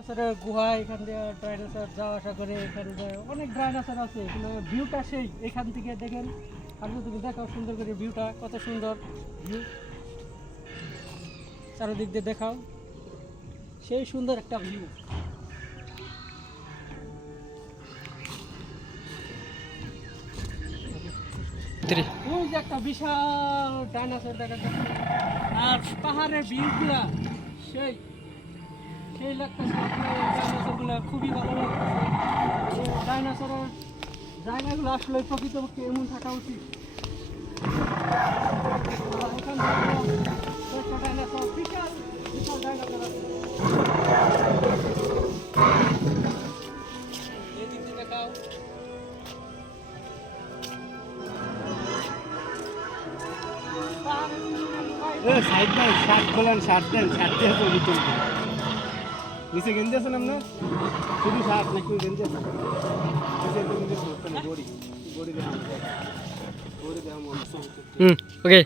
ডাইনোসরের গুহা এখান দিয়ে ডাইনোসর যাওয়া আসা করে এখান দিয়ে অনেক ডাইনোসর আছে এখানে ভিউটা সেই এখান থেকে দেখেন। আর তুমি দেখাও সুন্দর করে ভিউটা কত সুন্দর ভিউ চারিদিক দিয়ে দেখাও। সেই সুন্দর একটা ভিউ ওই যে একটা বিশাল ডাইনোসর দেখা যাচ্ছে। আর পাহাড়ের ভিউগুলা সেই। সেই লাগতেছে ডাইনোসরগুলো খুবই ভালো লাগতেছে। ডাইনোসরের জায়গাগুলো আসলে প্রকৃতপক্ষে এমন থাকা উচিত। এখান থেকে ডাইনোসর আছে। এদিক দিয়ে সাইড নাই শার্ট খোলেন শার্ট দেন শার্ট দিয়ে তো নিচে গেঞ্জি আছেন আপনার শুধু শার্ট নাকি গেঞ্জি আছে? নিচে তো গেঞ্জি আছে না বড়ি বড়ি দেখাম বড়ি দেখাম হুম ওকে।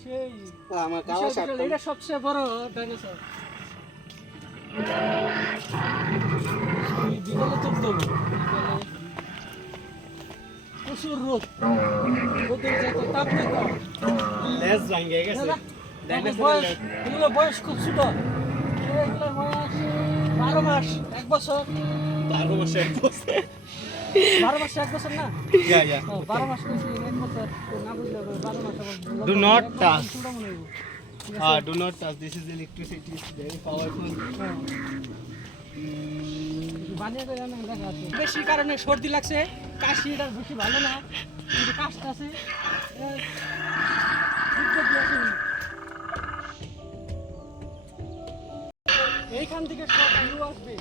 সেই আমার বিশাল শার্ট এটা সবচেয়ে বড় ডাইনোসর। বিকালে তুলতে হবে। প্রচুর রোদ। রোদের যত তাপমাত্রা। লেজ ভাঙে গেছে। বয়স এগুলো বয়স খুব ছোট। বারো মাস এক বছর বারো মাসে এক বছর বারো মাস এক বছর না বারো মাস কইছি, এক বছর না বুঝলে বারো মাস আবার Do not এক বছর touch. ছোট হইব। ঠিক আছে? Do not touch. This is electricity. It's very powerful. Mm, বানিয়ে করে অনেক দেখা আছে বেশি কারণে সর্দি লাগছে কাশিটা বেশি ভালো না কিন্তু কাশটা আছে এইখান থেকে সব আসবে।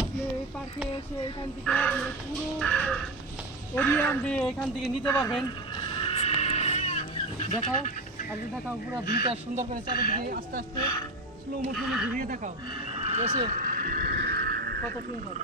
আপনি এই পার্কে এসে এখান থেকে পুরো এরিয়া আপনি এখান থেকে নিতে পারবেন। দেখাও আপনি দেখাও, পুরো ভিউটা সুন্দর করে চারিদিকে আস্তে আস্তে স্লো মোশনে ঘুরিয়ে দেখাও। আছে কত সুন্দর।